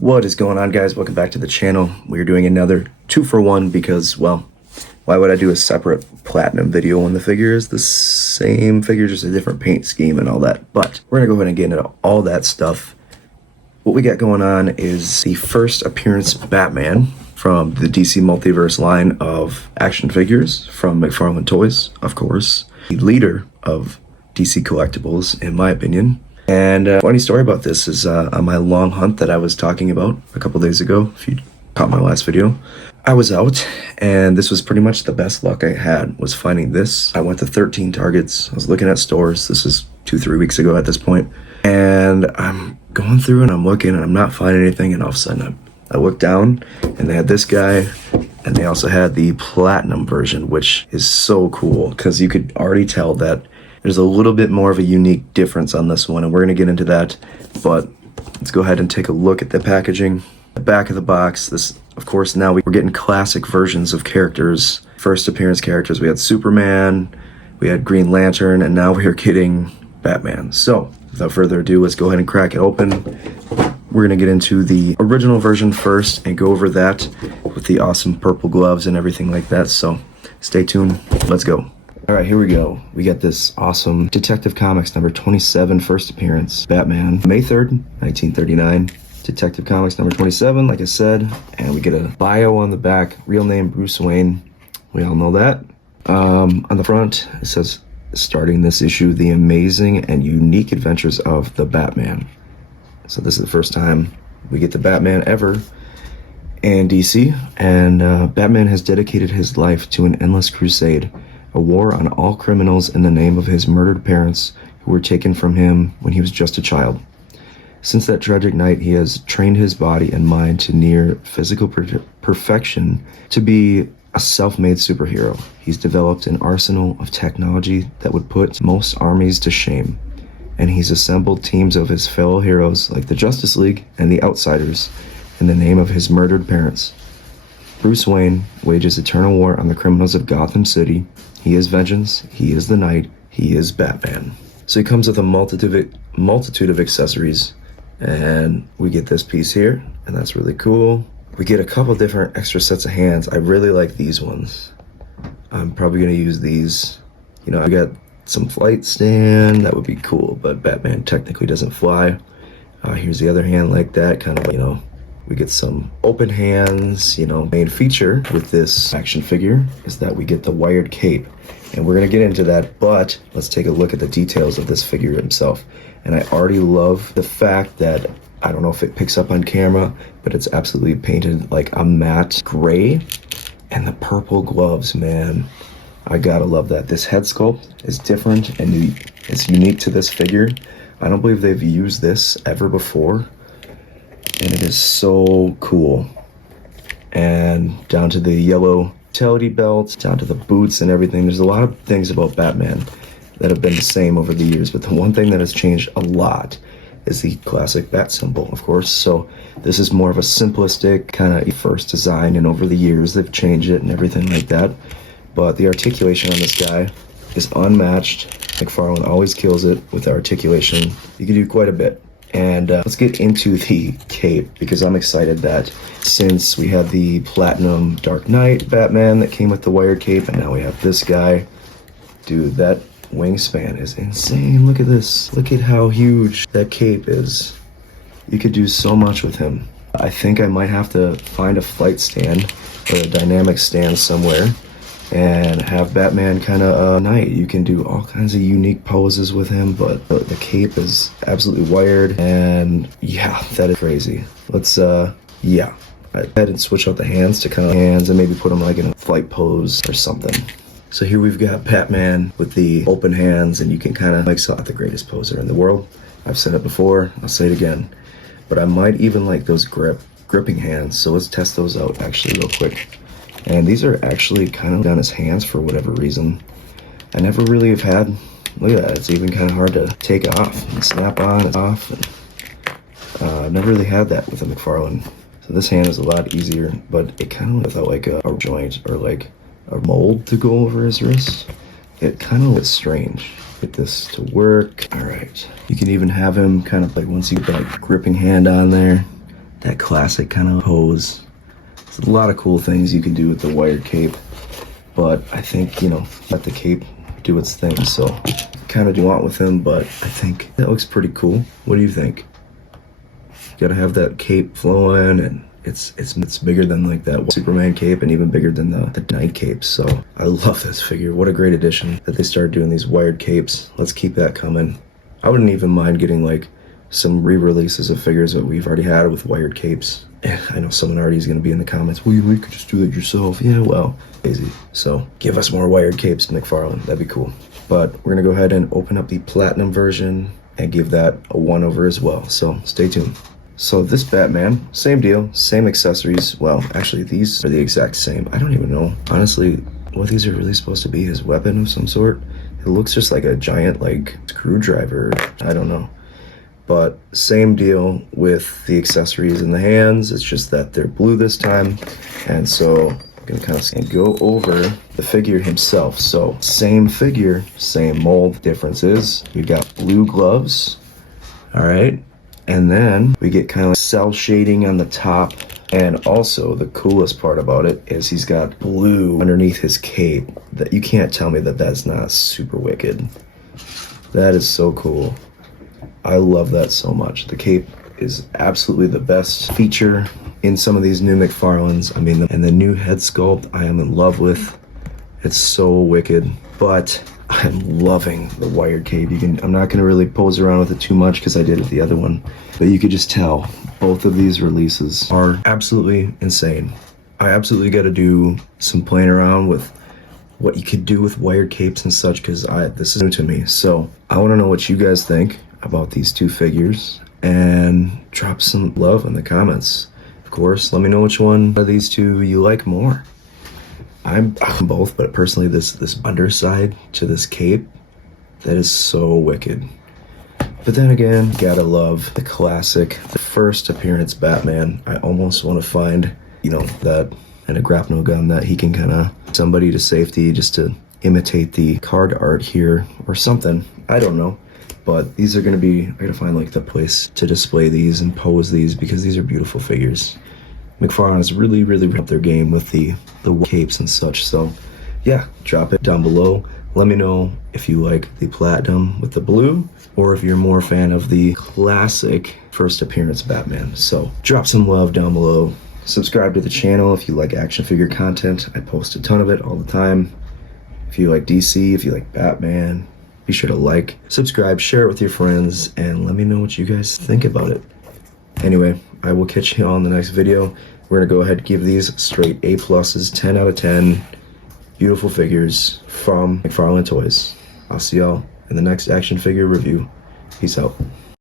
What is going on, guys? Welcome back to the channel. We're doing another 2-for-1 because, well, why would I do a separate platinum video when the figure is the same figure, just a different paint scheme and all that? But we're gonna go ahead and get into all that stuff. What we got going on is the first appearance Batman from the DC Multiverse line of action figures from McFarlane Toys, of course. The leader of DC Collectibles, in my opinion. And funny story about this is on my long hunt that I was talking about a couple days ago, if you caught my last video, I was out and this was pretty much the best luck I had, was finding this. I went to 13 Targets. I was looking at stores. This is 2-3 weeks ago at this point. And I'm going through and I'm looking and I'm not finding anything, and all of a sudden I look down and they had this guy, and they also had the platinum version, which is so cool because you could already tell that there's a little bit more of a unique difference on this one, and we're going to get into that. But let's go ahead and take a look at the packaging. The back of the box, this, of course, now we're getting classic versions of characters. First appearance characters, we had Superman, we had Green Lantern, and now we're getting Batman. So, without further ado, let's go ahead and crack it open. We're going to get into the original version first and go over that with the awesome purple gloves and everything like that. So, stay tuned. Let's go. All right, here we go. We got this awesome Detective Comics number 27, first appearance, Batman, May 3rd, 1939. Detective Comics number 27, like I said, and we get a bio on the back, real name Bruce Wayne. We all know that. On the front, it says, starting this issue, the amazing and unique adventures of the Batman. So this is the first time we get the Batman ever in DC, and Batman has dedicated his life to an endless crusade, a war on all criminals in the name of his murdered parents who were taken from him when he was just a child. Since that tragic night, he has trained his body and mind to near physical perfection to be a self-made superhero. He's developed an arsenal of technology that would put most armies to shame, and he's assembled teams of his fellow heroes like the Justice League and the Outsiders in the name of his murdered parents. Bruce Wayne wages eternal war on the criminals of Gotham City. He is vengeance, he is the night, he is Batman. So he comes with a multitude of accessories, and we get this piece here, and that's really cool. We get a couple different extra sets of hands. I really like these ones. I'm probably gonna use these. You know, I got some flight stand, that would be cool, but Batman technically doesn't fly. Here's the other hand like that, kind of, you know, we get some open hands. You know, main feature with this action figure is that we get the wired cape, and we're gonna get into that, but let's take a look at the details of this figure himself. And I already love the fact that, I don't know if it picks up on camera, but it's absolutely painted like a matte gray, and the purple gloves, man. I gotta love that. This head sculpt is different and it's unique to this figure. I don't believe they've used this ever before, and it is so cool. And down to the yellow utility belt, down to the boots and everything. There's a lot of things about Batman that have been the same over the years, but the one thing that has changed a lot is the classic bat symbol, of course. So this is more of a simplistic kind of first design, and over the years they've changed it and everything like that. But the articulation on this guy is unmatched. McFarlane always kills it with the articulation. You can do quite a bit. And let's get into the cape, because I'm excited that since we had the Platinum Dark Knight Batman that came with the wired cape, and now we have this guy. Dude, that wingspan is insane. Look at this. Look at how huge that cape is. You could do so much with him. I think I might have to find a flight stand or a dynamic stand somewhere and have Batman kind of knight. You can do all kinds of unique poses with him, but the cape is absolutely wired, and yeah, that is crazy. Let's yeah, I had to switch out the hands to kind of hands and maybe put them like in a flight pose or something. So here we've got Batman with the open hands, and you can kind of, Mike's not the greatest poser in the world. I've said it before, I'll say it again, but I might even like those gripping hands. So let's test those out actually real quick. And these are actually kind of down his hands for whatever reason. I never really have had, look at that, it's even kind of hard to take off and snap on and off. And, I've never really had that with a McFarlane. So this hand is a lot easier, but it kind of without like a joint or like a mold to go over his wrist. It kind of looks strange. Get this to work. All right. You can even have him kind of like, once you get that gripping hand on there, that classic kind of pose. There's a lot of cool things you can do with the wired cape, but I think, you know, let the cape do its thing. So kind of do want with him, but I think that looks pretty cool. What do you think? You gotta have that cape flowing, and it's bigger than like that Superman cape, and even bigger than the Knight cape. So I love this figure. What a great addition that they started doing these wired capes. Let's keep that coming. I wouldn't even mind getting like some re-releases of figures that we've already had with wired capes. I know someone already is going to be in the comments, well, you could just do it yourself. Yeah, well, easy. So give us more wired capes, McFarlane. That'd be cool. But we're going to go ahead and open up the platinum version and give that a 1 over as well. So stay tuned. So this Batman, same deal, same accessories. Well, actually, these are the exact same. I don't even know, honestly, what these are really supposed to be. His weapon of some sort. It looks just like a giant, like, screwdriver. I don't know. But same deal with the accessories in the hands. It's just that they're blue this time. And so I'm gonna kind of go over the figure himself. So same figure, same mold. Difference is we got blue gloves. All right. And then we get kind of like cell shading on the top. And also the coolest part about it is he's got blue underneath his cape. That you can't tell me that that's not super wicked. That is so cool. I love that so much. The cape is absolutely the best feature in some of these new McFarlanes. I mean, and the new head sculpt I am in love with. It's so wicked, but I'm loving the wired cape. I'm not gonna really pose around with it too much because I did with the other one, but you could just tell both of these releases are absolutely insane. I absolutely got to do some playing around with what you could do with wired capes and such, because this is new to me. So I want to know what you guys think about these two figures, and drop some love in the comments. Of course, let me know which one of these two you like more. I'm both, but personally this underside to this cape, that is so wicked. But then again, gotta love the classic, the first appearance Batman. I almost want to find, you know, that and a grapnel gun that he can kind of somebody to safety just to imitate the card art here or something. I don't know. But these are gonna be, I gotta find like the place to display these and pose these, because these are beautiful figures. McFarlane has really upped their game with the capes and such. So yeah, drop it down below. Let me know if you like the platinum with the blue, or if you're more a fan of the classic first appearance Batman. So drop some love down below. Subscribe to the channel if you like action figure content. I post a ton of it all the time. If you like DC, if you like Batman, be sure to like, subscribe, share it with your friends, and let me know what you guys think about it. Anyway, I will catch you on the next video. We're gonna go ahead and give these straight A+, 10 out of 10. Beautiful figures from McFarlane Toys. I'll see y'all in the next action figure review. Peace out.